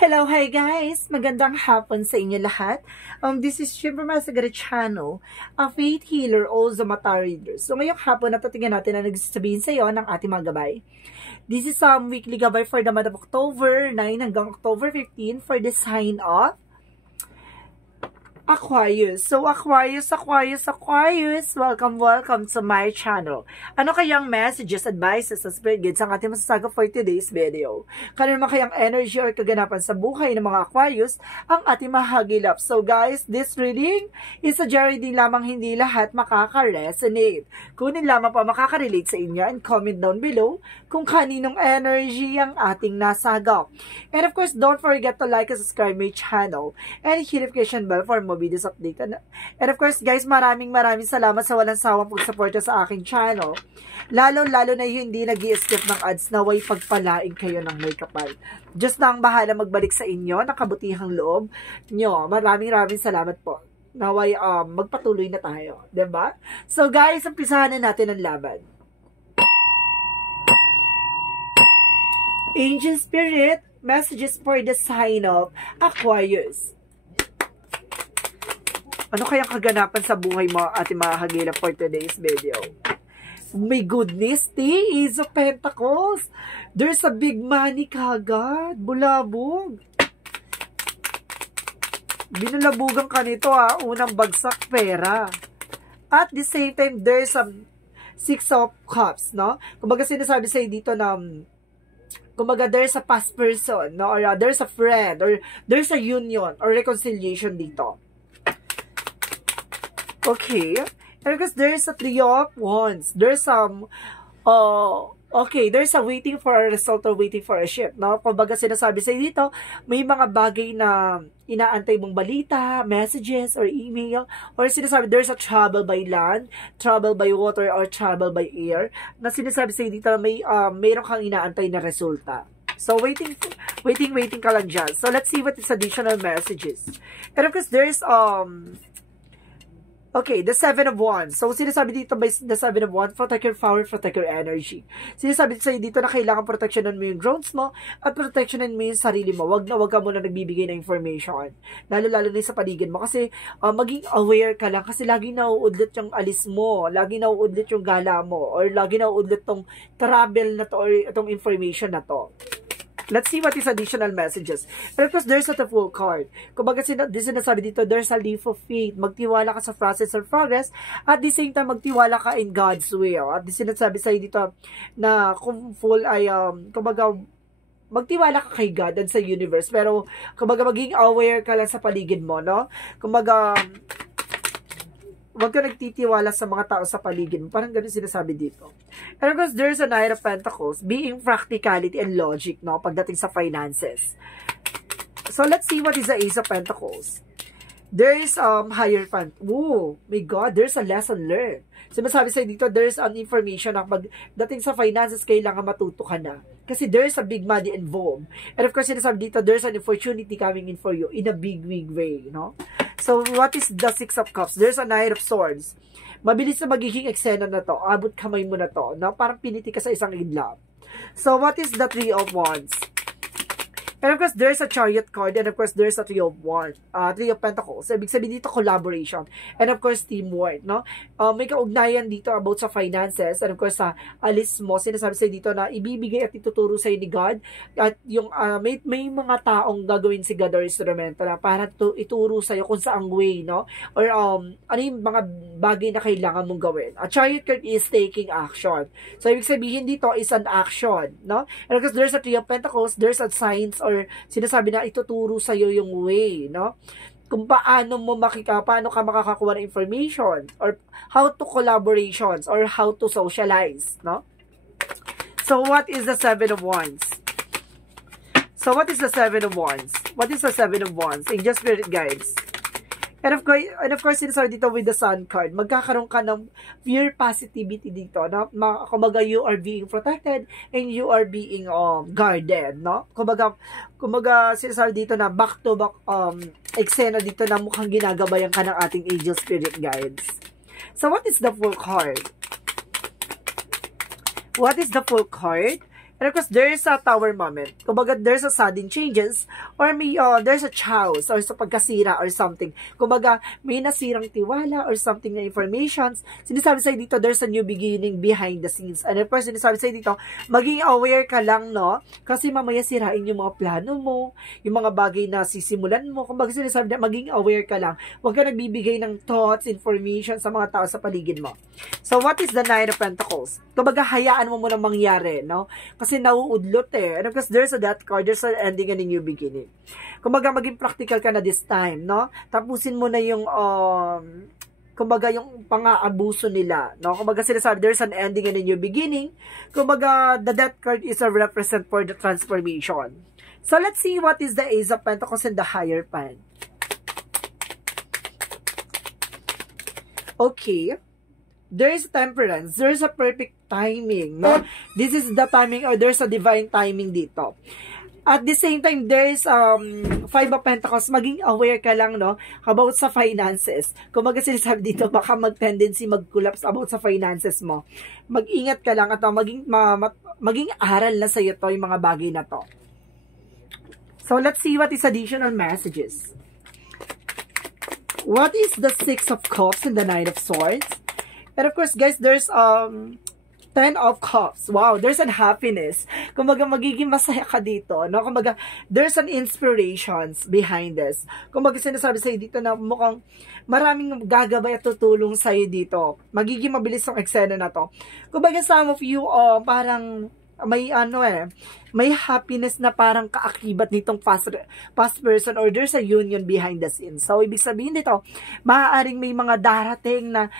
Hello, hi guys! Magandang hapon sa inyo lahat. This is Shimper Masagara Channel, a faith healer, also mata reader. So ngayong hapon, natatingnan natin na nagsasabihin sa iyo ng ating mga gabay. This is weekly gabay for the month of October 9 hanggang October 15 for the sign of Aquarius. So, Aquarius, welcome to my channel. Ano kayang messages, advices, sa spirit guides ang ating masasaga for today's video? Kano naman kayang energy or kaganapan sa buhay ng mga Aquarius ang ating mahagilap? So, guys, this reading is a reading lamang, hindi lahat makaka-resonate. Kunin lamang pa makaka-relate sa inyo and comment down below kung kaninong energy ang ating nasagap. And of course, don't forget to like and subscribe my channel and hit notification bell for more videos update. And of course, guys, maraming salamat sa walang sawang pagsuporta sa aking channel. Lalo na yung hindi nag-i-skip ng ads, naway pagpalain kayo ng may kapal. Diyos na ang bahala magbalik sa inyo, nakabutihang loob nyo. Maraming salamat po. Naway magpatuloy na tayo. Diba? So guys, umpisahan na natin ang laban. Angel Spirit, messages for the sign of Aquarius. Ano kayang kaganapan sa buhay mo at mahagilap for today's video? My goodness, Ace of Pentacles. There's a big money kagad. Bulabog. Binulabugan ka nito unang bagsak pera. At the same time, there's a Six of Cups, no? Kumbaga sinasabi sa'yo dito na kumbaga there's a past person, no? Or there's a friend, or there's a union or reconciliation dito. Okay, and because there's a Three of Wands, there's there's a waiting for a result or waiting for a shift, no? Kumbaga sinasabi sa dito, may mga bagay na inaantay mong balita, messages, or email, or sinasabi there's a travel by land, travel by water, or travel by air, na sinasabi sa dito may mayroon kang inaantay na resulta. So, waiting ka lang dyan. So, let's see what is additional messages. And of course, there's, okay, the Seven of Wands. So, sinasabi dito by the Seven of Wands, protect your power, protect your energy. Sinasabi sa'yo dito na kailangan proteksyonan mo yung drones mo at proteksyonan mo yung sarili mo. Wag ka muna nagbibigay ng information. Lalo na sa paligid mo. Kasi, maging aware ka lang. Kasi lagi nauudlit yung alis mo. Lagi nauudlit yung gala mo. Or lagi nauudlit tong travel na to or itong information na to. Let's see what is additional messages. And of course, there's a full card. Kumbaga, sinasabi dito, there's a leap of faith. Magtiwala ka sa process or progress. At the same time, magtiwala ka in God's will. At sinasabi sa'yo dito na kung full ay, kumbaga, magtiwala ka kay God and sa universe. Pero, kumbaga, maging aware ka lang sa paligid mo, no? Kumbaga, huwag ka nagtitiwala sa mga tao sa paligid mo. Parang ganun sinasabi dito. And of course, there's a Knight of Pentacles, being practicality and logic, no? Pagdating sa finances. So, let's see what is the Ace of Pentacles. There is higher fund. Oh, my God, there's a lesson learned. So, masabi sa'yo dito, there's an information na pagdating sa finances, kailangan matuto ka na. Kasi there's a big money involved. And of course, sinasabi dito, there's an opportunity coming in for you in a big way, no? So, what is the Six of Cups? There's a Knight of Swords. Mabilis na magiging eksena na to. Abot kamay mo na to. No? Parang piniti ka sa isang idlap. So, what is the Three of Wands? And of course, there's a Chariot card. And of course, there's a Three of Pentacles. So, ibig sabihin dito, collaboration. And of course, teamwork. No? May kaugnayan dito about sa finances. And of course, sa alis mo, sinasabi sa'yo dito na ibibigay at ituturo sa'yo ni God. At yung may mga taong gagawin si God or instrumento na para ituro sa'yo kung saang way, no? Or ano yung mga bagay na kailangan mong gawin. A Chariot card is taking action. So, ibig sabihin dito is an action. No? And of course, there's a Three of Pentacles. There's a science or sinasabi na ituturo sa iyo yung way, no? Kung paano ka makakakuha ng information or how to collaborations or how to socialize, no? So what is the Seven of Wands? So what is the Seven of Wands? What is the Seven of Wands? Angel Spirit Guides. And of course, sinasabi dito with the Sun card, magkakaroon ka ng pure positivity dito, no? Kumbaga, you are being protected and you are being guarded, no? Kumbaga, sinasabi dito na back-to-back eksena dito na mukhang ginagabayan ka ng ating Angel Spirit Guides. So, what is the full card? What is the full card? And of course, there's a tower moment. Kumbaga, there's a sudden changes or may, there's a chaos or sa pagkasira or something. Kumbaga, may nasirang tiwala or something na informations. Sinasabi sa'yo dito, there's a new beginning behind the scenes. And of course, sinasabi sa'yo dito, maging aware ka lang, no? Kasi mamaya sirain yung mga plano mo, yung mga bagay na sisimulan mo. Kumbaga, sinasabi na maging aware ka lang. Huwag ka nagbibigay ng thoughts, information sa mga tao sa paligid mo. So, what is the Nine of Pentacles? Kumbaga, hayaan mo muna mangyari, no? Kasi nauudlot eh. And of course, there's a death card, there's an ending and a new beginning. Kumbaga, maging practical ka na this time, no? Tapusin mo na yung, kumbaga, yung pang-aabuso nila, no? Kumbaga, sinasabi, there's an ending and a new beginning. Kumbaga, the death card is a represent for the transformation. So, let's see what is the Ace of Pentacles and the Hierophant. Okay. There is temperance. There is a perfect timing, no? This is the timing or there's a divine timing dito. At the same time, there is Five of Pentacles. Maging aware ka lang, no? About sa finances. Kung sinasabi dito, baka mag-tendency mag-collapse about sa finances mo. Mag-ingat ka lang at maging aral na sa'yo to yung mga bagay na to. So, let's see what is additional messages. What is the Six of Cups and the Nine of Swords? And of course, guys, there's Ten of Cups. Wow, there's an happiness. Kumbaga, magiging masaya ka dito, no? Kumbaga, there's an inspirations behind this. Kumbaga, sinasabi sa'yo dito na mukhang maraming gagabay at tutulong sa'yo dito. Magiging mabilis ang eksena na to. Kumbaga, some of you, parang may may happiness na parang kaakibat nitong past person or there's a union behind the scenes. So, ibig sabihin dito, maaaring may mga darating na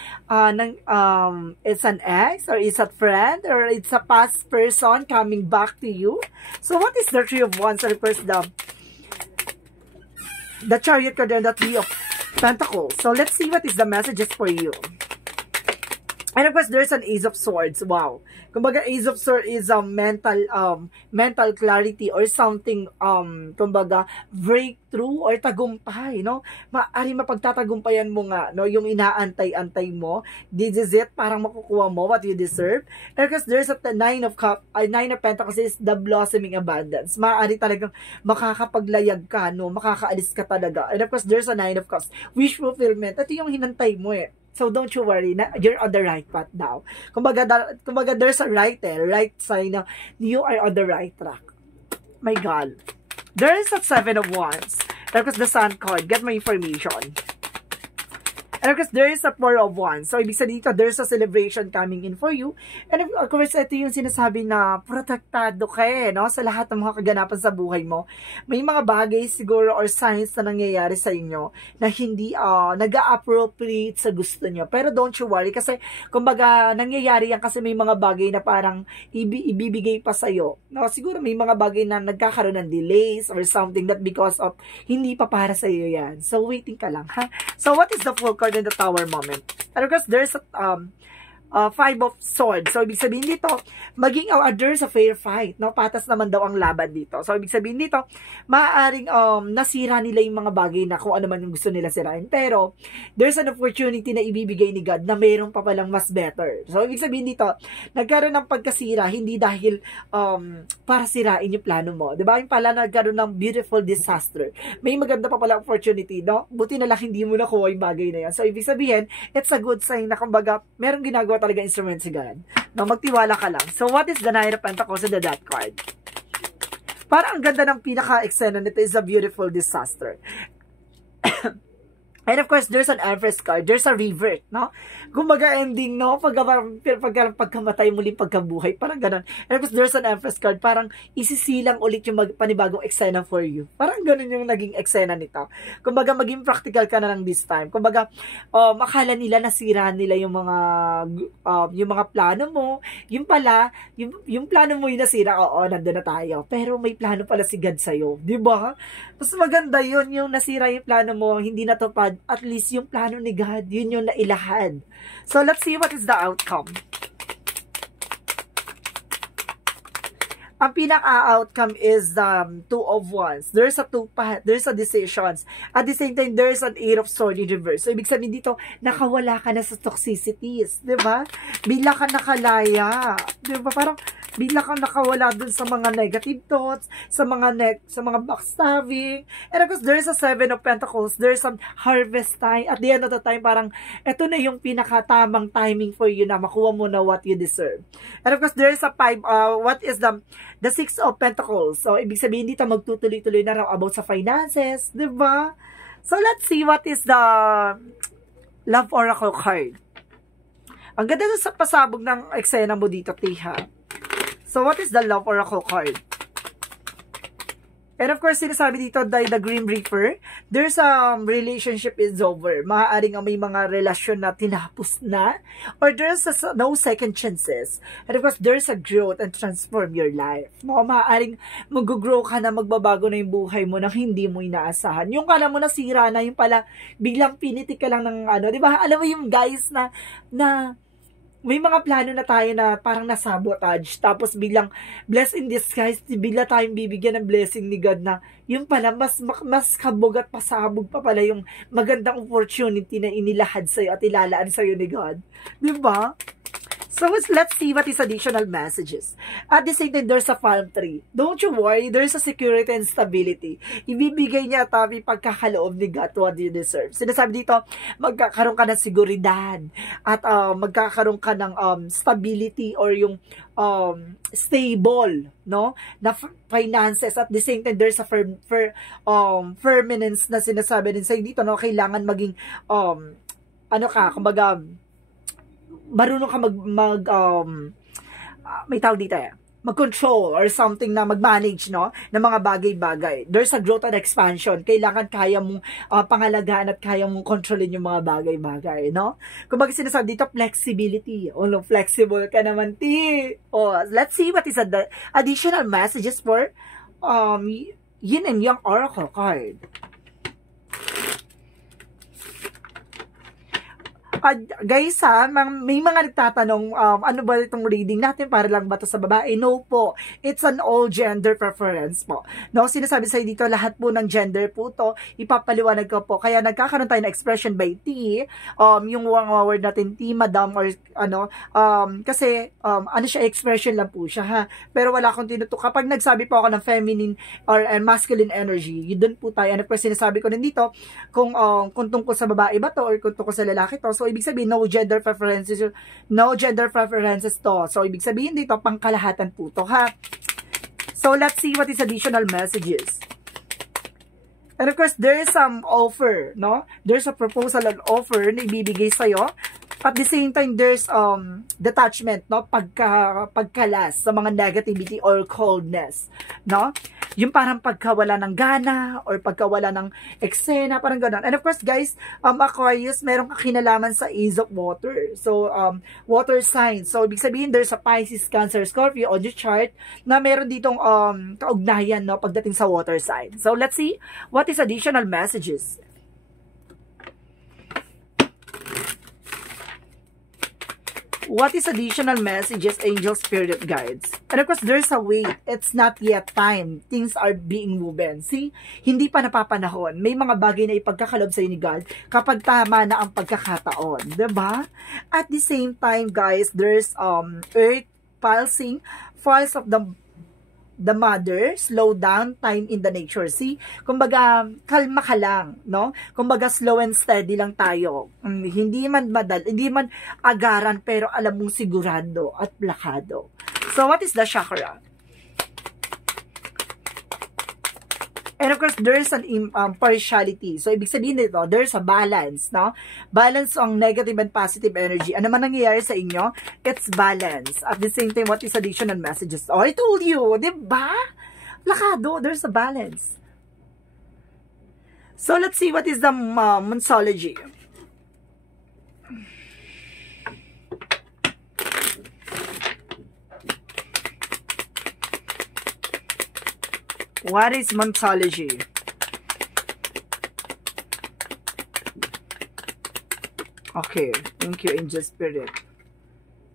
it's an ex or it's a friend or it's a past person coming back to you. So, what is the Three of Wands? Or first, the Chariot card and the Three of Pentacles. So, let's see what is the messages for you. And of course, there's an Ace of Swords. Wow. Kumbaga, Ace of Swords is a mental clarity or something, kumbaga, breakthrough or tagumpay, no? Maari mapagtatagumpayan mo nga, no? Yung inaantay-antay mo. This is it. Parang makukuha mo what you deserve. And of course, there's a Nine of Pentacles is the blossoming abundance. Maari talagang makakapaglayag ka, no? Makakaalis ka talaga. And of course, there's a Nine of Cups. Wish fulfillment. Ito yung hinantay mo eh. So, don't you worry, you're on the right path now. Kumbaga there's a right sign na you are on the right track. My God. There is a Seven of Wands. That was the Sun card. Get my information. And of course, there is a Four of Wands. So, ibig sabihin dito, there's a celebration coming in for you. And of course, ito yung sinasabi na protektado ka no? Sa lahat ng mga kaganapan sa buhay mo. May mga bagay siguro or signs na nangyayari sa inyo na hindi nag-appropriate sa gusto nyo. Pero don't you worry kasi, kumbaga, nangyayari yan kasi may mga bagay na parang ibibigay pa sa'yo. No? Siguro may mga bagay na nagkakaroon ng delays or something that because of hindi pa para sa'yo yan. So, waiting ka lang, ha? So, what is the full card in the Tower moment? And of course, there's Five of Swords. So, ibig sabihin dito, there's a fair fight, no? Patas naman daw ang laban dito. So, ibig sabihin dito, maaaring nasira nila yung mga bagay na kung ano man yung gusto nila sirain. Pero, there's an opportunity na ibibigay ni God na mayroon pa palang mas better. So, ibig sabihin dito, nagkaroon ng pagkasira, hindi dahil para sirain yung plano mo. Diba? Yung pala nagkaroon ng beautiful disaster. May maganda pa pala opportunity, no? Buti na lang hindi mo nakuha yung bagay na yan. So, ibig sabihin, it's a good sign na kumbaga, merong ginagawa talaga instrument si God. No, magtiwala ka lang. So, what is the Nine of Pentacles and the Death card? Parang ang ganda ng pinaka-eksena nito is a beautiful disaster. And of course, there's an Empress card. There's a revert, no? Kumbaga ending, no? Pagkamatay muling pagkabuhay. Parang ganun. And of course, there's an Empress card. Parang isisilang ulit yung panibagong eksena for you. Parang ganun yung naging eksena nito. Kumbaga, maging practical ka na lang this time. Kumbaga, akala nila nasira nila yung mga plano mo. Yung pala, yung plano mo yung nasira. Oo, nandun na tayo. Pero may plano pala si God sa'yo. Diba? Mas maganda yun, yung nasira yung plano mo, hindi natupad. At least yung plano ni God, yun yung nailahad. So, let's see what is the outcome. Ang pinaka-outcome is the Two of Wands. There's a decisions. At the same time, there's an Eight of Swords in reverse. So, ibig sabihin dito, nakawala ka na sa toxicities. Diba? Bila ka nakalaya. Diba? Parang, Bigla kang nakawala dun sa mga negative thoughts, sa mga backstabbing. And of course, there's a 7 of Pentacles. There's some harvest time. At the end of the time, parang ito na yung pinakatamang timing for you na makuha mo na what you deserve. And of course, there's a 5, what is the 6 of Pentacles. So, ibig sabihin dito, magtutuloy-tuloy na raw about sa finances, diba? So, let's see what is the Love Oracle card. Ang ganda sa pasabog ng eksena mo dito, Tiha. So, what is the Love Oracle card? And of course, sinasabi dito, the Grim Reaper, there's a relationship is over. Maaaring may mga relasyon na tinapos na, or there's no second chances. And of course, there's a growth and transform your life. Maaaring mag-grow ka na, magbabago na yung buhay mo nang hindi mo inaasahan. Yung kala mo nasira na, yung pala, biglang pinitik ka lang ng ano, di ba? Alam mo yung guys na may mga plano na tayo na parang nasabotage, tapos biglang blessed in disguise, bigla tayong bibigyan ng blessing ni God na yung pala, mas kabog at pasabog pa pala yung magandang opportunity na inilahad sa'yo at ilalaan sa'yo ni God. Diba? So, let's see what is additional messages. At the same time, there's a palm tree. Don't you worry, there's a security and stability. Ibibigay niya tabi pagkakaloob ni God what you deserve. Sinasabi dito, magkakaroon ka ng seguridad at magkakaroon ka ng stability or yung stable, no? Na finances. At the same time, there's a permanence na sinasabi din sa'yo dito, no? Kailangan maging, kumbaga, marunong ka may tawag dito mag-control or something na mag-manage, no, ng mga bagay-bagay. There's a growth and expansion. Kailangan kaya mong pangalagaan at kaya mong kontrolin yung mga bagay-bagay, no? Kung baga sinasabi dito, flexibility. Oh, no, flexible ka naman, T. Oh, let's see what is the additional messages for Yin and Yang Oracle card. Guys may mga nagtatanong, ano ba itong reading natin, para lang ba ito sa babae? No po, it's an all gender preference po. No, sinasabi sa'yo dito, lahat po ng gender po to, ipapaliwanag ko po. Kaya nagkakaroon tayo ng expression by T, yung word natin T, madam, or kasi ano siya, expression lang po siya, ha. Pero wala akong tinutok. Kapag nagsabi po ako ng feminine or masculine energy, yun dun po tayo. Ano po sinasabi ko din dito, kung tungkol sa babae ba to or kung tungkol sa lalaki to. So, ibig sabihin, no gender preferences to. So, ibig sabihin dito, pangkalahatan po to, ha? So, let's see what is additional messages. And of course, there is some offer, no? There's a proposal and offer na ibibigay sa'yo. At the same time, there's detachment, no? Pagkalas sa mga negativity or coldness, no? Yung parang pagkawala ng gana or pagkawala ng eksena, parang gano'n. And of course, guys, Aquarius, meron kakinalaman sa Ace of Water. So, water signs. So, ibig sabihin, there's a Pisces, Cancer, Scorpio on your chart na meron ditong kaugnayan, no? Pagdating sa water sign. So, let's see what is additional messages. What is additional messages, angel, spirit guides? And of course, there's a wait. It's not yet time. Things are being moving. See? Hindi pa napapanahon. May mga bagay na ipagkakalob sa ni God kapag tama na ang pagkakataon. Diba? At the same time, guys, there's earth pulsing, falls of the mother, slow down, time in the nature. See? Kumbaga, kalma ka lang, no? Kumbaga, slow and steady lang tayo. Hindi man hindi man agaran, pero alam mong sigurado at plakado. So, what is the chakra? And of course, there's an partiality. So, ibig sabihin nito, there's a balance, no? Balance ang negative and positive energy. Ano man nangyayari sa inyo, it's balance. At the same time, what is additional messages? Oh, I told you, di ba? Lakado, there's a balance. So, let's see what is the Monsology. What is Monsology? Okay, thank you, Angel Spirit.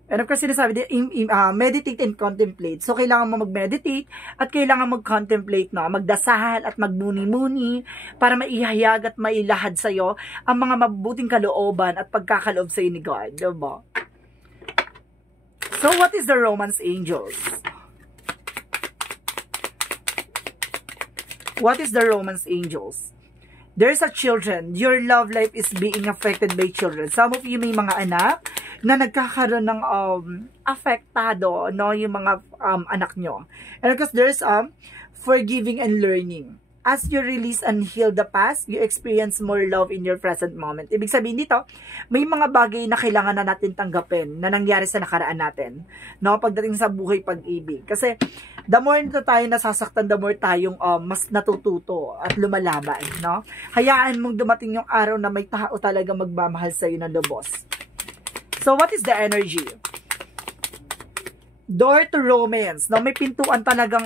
And of course, sinasabi din, meditate and contemplate. So, kailangan mo mag-meditate at kailangan mag-contemplate, no? Magdasal at magmuni-muni para maihayag at mailahad sa'yo ang mga mabuting kalooban at pagkakaloob sa'yo ni God. Diba? So, what is the romance angels? What is the romance angels? There's a children. Your love life is being affected by children. Some of you may mga anak na nagkakaroon ng apektado, no, yung mga anak nyo. And of course, there's forgiving and learning. As you release and heal the past, you experience more love in your present moment. Ibig sabihin dito, may mga bagay na kailangan na natin tanggapin na nangyari sa nakaraan natin, no, pagdating sa buhay pag-ibig. Kasi the more na tayo nasasaktan, the more tayong mas natututo at lumalaban, no? Hayaan mong dumating yung araw na may tao talaga magmamahal sa iyo ng lubos. So what is the energy? Door to romance, no? May pintuan talagang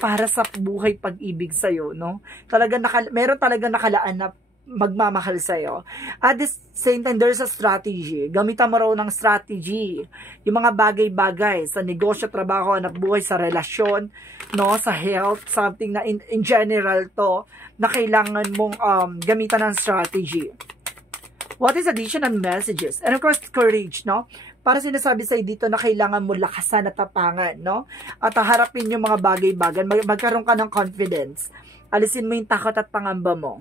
para sa buhay pag-ibig sa iyo, no? Meron talaga nakalaan na magmamahal sa iyo. At the same time, there's a strategy. Gamitan mo raw ng strategy. Yung mga bagay-bagay sa negosyo, trabaho, anak buhay, sa relasyon, no, sa health, something na in general to na kailangan mong gamitan ng strategy. What is additional messages? And of course, courage, no? Para sinasabi sa'yo dito na kailangan mo lakasan at tapangan, no? At harapin yung mga bagay-bagay. Magkaroon ka ng confidence. Alisin mo yung takot at pangamba mo.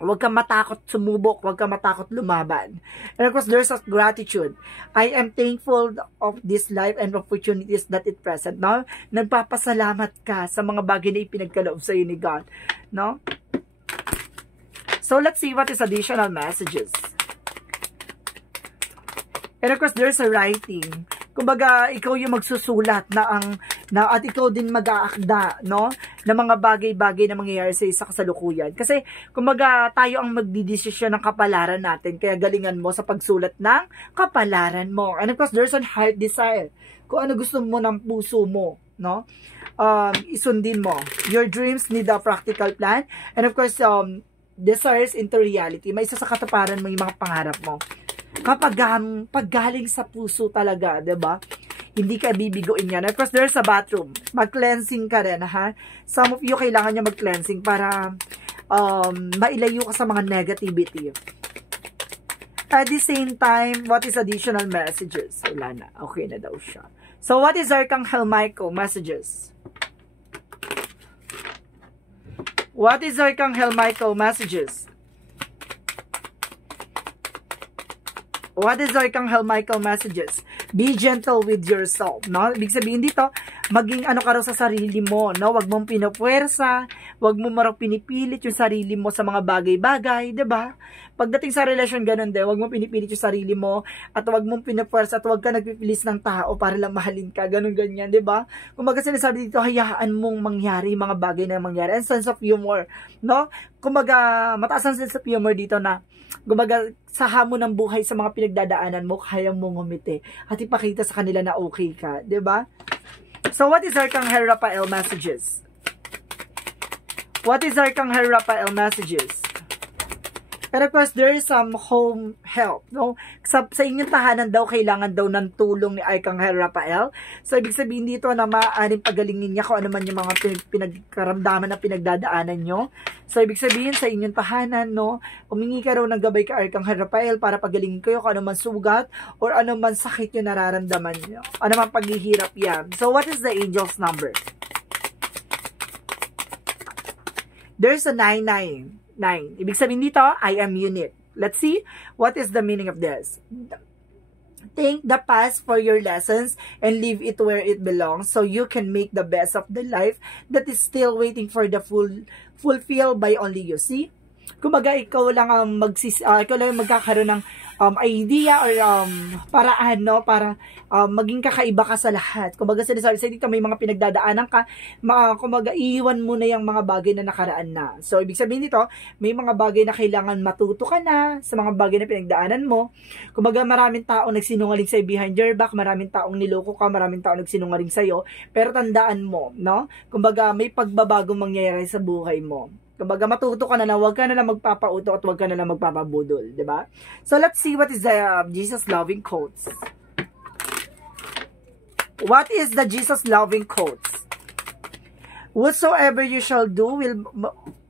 Huwag kang matakot sumubok. Huwag kang matakot lumaban. And of course, there's a gratitude. I am thankful of this life and opportunities that it present, no? Nagpapasalamat ka sa mga bagay na ipinagkaloob sa'yo ni God, no? So, let's see what is additional messages. And of course, there's a writing. Kumbaga, ikaw yung magsusulat at ikaw din mag-aakda, no? Na mga bagay-bagay na mangyayari sa kasalukuyan. Kasi, kumbaga, tayo ang magdidesisyon ng kapalaran natin. Kaya galingan mo sa pagsulat ng kapalaran mo. And of course, there's a heart desire. Kung ano gusto mo ng puso mo, no? Isundin mo. Your dreams need a practical plan. And of course, desires into reality. May isa sa katuparan mo yung mga pangarap mo. Kapag paggaling sa puso talaga, 'di ba? Hindi ka bibigoin yan. Of course, there's a bathroom. Mag-cleansing ka rin, ha? Some of you kailangan nyo mag-cleansing para mailayo ka sa mga negativity. At the same time, what is additional messages? Wala na. Okay na daw siya. So, what is Archangel Michael messages? What is Archangel Michael messages? What is Archangel Michael messages? Be gentle with yourself, no? Ibig sabihin dito, maging ano ka raw sa sarili mo, no? Huwag mong pinupwersa, huwag mo marang pinipilit yung sarili mo sa mga bagay-bagay, 'di ba? Pagdating sa relasyon, ganun din, huwag mong pinipilit yung sarili mo, at huwag mong pinupwersa, at huwag ka nagpipilis ng tao para lang mahalin ka, ganun ganyan, 'di ba? Kung baga sinasabi dito, hayaan mong mangyari mga bagay na mangyari, and sense of humor, no? Kumbaga, mataas ang sense of humor dito na, kumbaga, sa hamon ng buhay, sa mga pinagdadaanan mo, kaya mong ngumiti at ipakita sa kanila na okay ka, 'di ba? So, what is Archangel Raphael messages? What is Archangel Raphael messages? Pero of course, there is some home help, no? Sa inyong tahanan daw, kailangan daw ng tulong ni Archangel Raphael. So, ibig sabihin dito na maaaring pagalingin niya kung ano man yung mga pinagkaramdaman na pinagdadaanan nyo. So, ibig sabihin sa inyong tahanan, no? Umingi ka raw ng gabay ka Archangel Raphael para pagalingin kayo kung ano man sugat or ano man sakit yung nararamdaman nyo. Ano man paghihirap yan. So, what is the angel's number? There's a 999. Ibig sabihin dito, I am unique. Let's see, what is the meaning of this? Thank the past for your lessons and leave it where it belongs so you can make the best of the life that is still waiting for the fulfilled by only you. See? Kumbaga, ikaw lang ang magkakaroon ng idea or paraan, no, para maging kakaiba ka sa lahat. Kumbaga, sinasabi sa dito, may mga pinagdadaanan ka, kumbaga, iiwan mo na yung mga bagay na nakaraan na. So, ibig sabihin dito, may mga bagay na kailangan matuto ka na sa mga bagay na pinagdaanan mo. Kumbaga, maraming taong nagsinungaling sa'yo behind your back, maraming taong niloko ka, maraming taong nagsinungaling sa'yo, pero tandaan mo, no? Kumbaga, may pagbabagong mangyayari sa buhay mo. Kumbaga, matuto ka na lang, huwag ka na lang magpapauto at huwag ka na lang magpapabudol, diba? So, let's see what is the Jesus loving quotes. What is the Jesus loving quotes? Whatsoever you shall do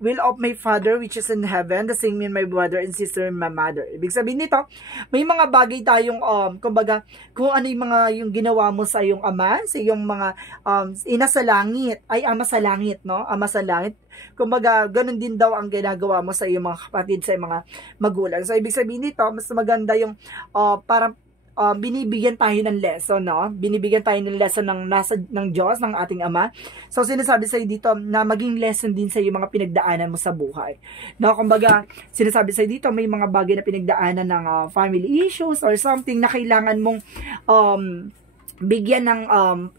will of my Father which is in heaven, the same in my brother and sister and my mother. Ibig sabihin nito, may mga bagay tayong, kumbaga, kung ano yung ginawa mo sa iyong ama, sa iyong mga ina sa langit, ay ama sa langit, no? Ama sa langit. Kumbaga, ganun din daw ang ginagawa mo sa iyong mga kapatid, sa iyong mga magulang. So, ibig sabihin nito, mas maganda yung parang binibigyan tayo ng lesson, no? Binibigyan tayo ng lesson ng Diyos, ng ating Ama. So, sinasabi sa'yo dito na maging lesson din sa'yo yung mga pinagdaanan mo sa buhay. No? Kumbaga, sinasabi sa'yo dito, may mga bagay na pinagdaanan ng family issues or something na kailangan mong bigyan ng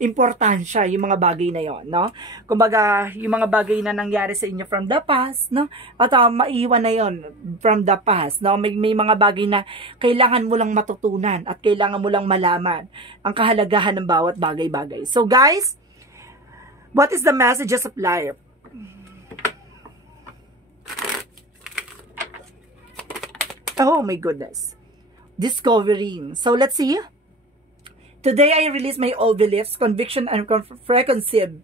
importansya yung mga bagay na yon, no? Kumbaga, yung mga bagay na nangyari sa inyo from the past, no? At maiwan na yon from the past, no? May mga bagay na kailangan mo lang matutunan at kailangan mo lang malaman ang kahalagahan ng bawat bagay-bagay. So guys, what is the messages of life? Oh my goodness. Discovering. So let's see. Today, I release my old beliefs, conviction, and preconceived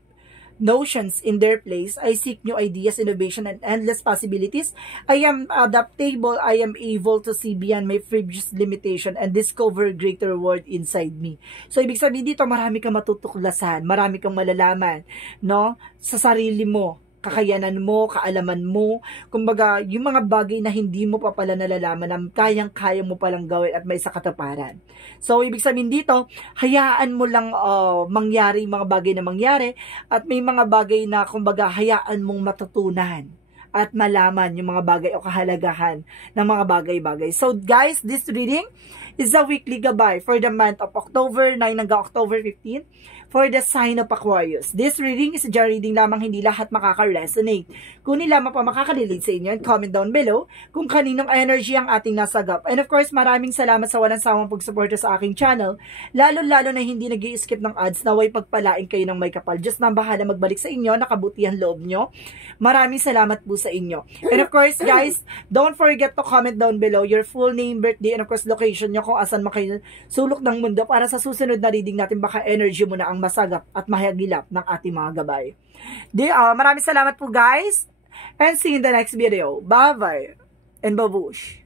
notions in their place. I seek new ideas, innovation, and endless possibilities. I am adaptable. I am able to see beyond my previous limitation and discover greater world inside me. So, ibig sabihin dito, marami kang matutuklasan, marami kang malalaman, no? Sa sarili mo, kakayanan mo, kaalaman mo, kumbaga, yung mga bagay na hindi mo pa pala nalalaman na kayang-kaya mo palang gawin at may sa katuparan. So, ibig sabihin dito, hayaan mo lang mangyari yung mga bagay na mangyari at may mga bagay na, kumbaga, hayaan mong matutunan at malaman yung mga bagay o kahalagahan ng mga bagay-bagay. So, guys, this reading is a weekly gabay for the month of October 9 hanggang October 15 for the sign of Aquarius. This reading is a general reading lamang, hindi lahat makaka-resonate. Kung nila pa makaka-relate sa inyo, comment down below kung kaninong energy ang ating nasagap. And of course, maraming salamat sa walang sawang pagsuporta sa aking channel, lalo-lalo na hindi nag-i-skip ng ads, naway pagpalain kayo ng may kapal. Diyos na bahala magbalik sa inyo, nakabutihan loob nyo. Maraming salamat po sa inyo. And of course, guys, don't forget to comment down below your full name, birthday, and of course, location nyo kung asan makayo sulok ng mundo para sa susunod na reading natin baka energy mo na ang masagap at mahagilap ng ating mga gabay. Maraming salamat po guys and see you in the next video. Bye-bye and babush!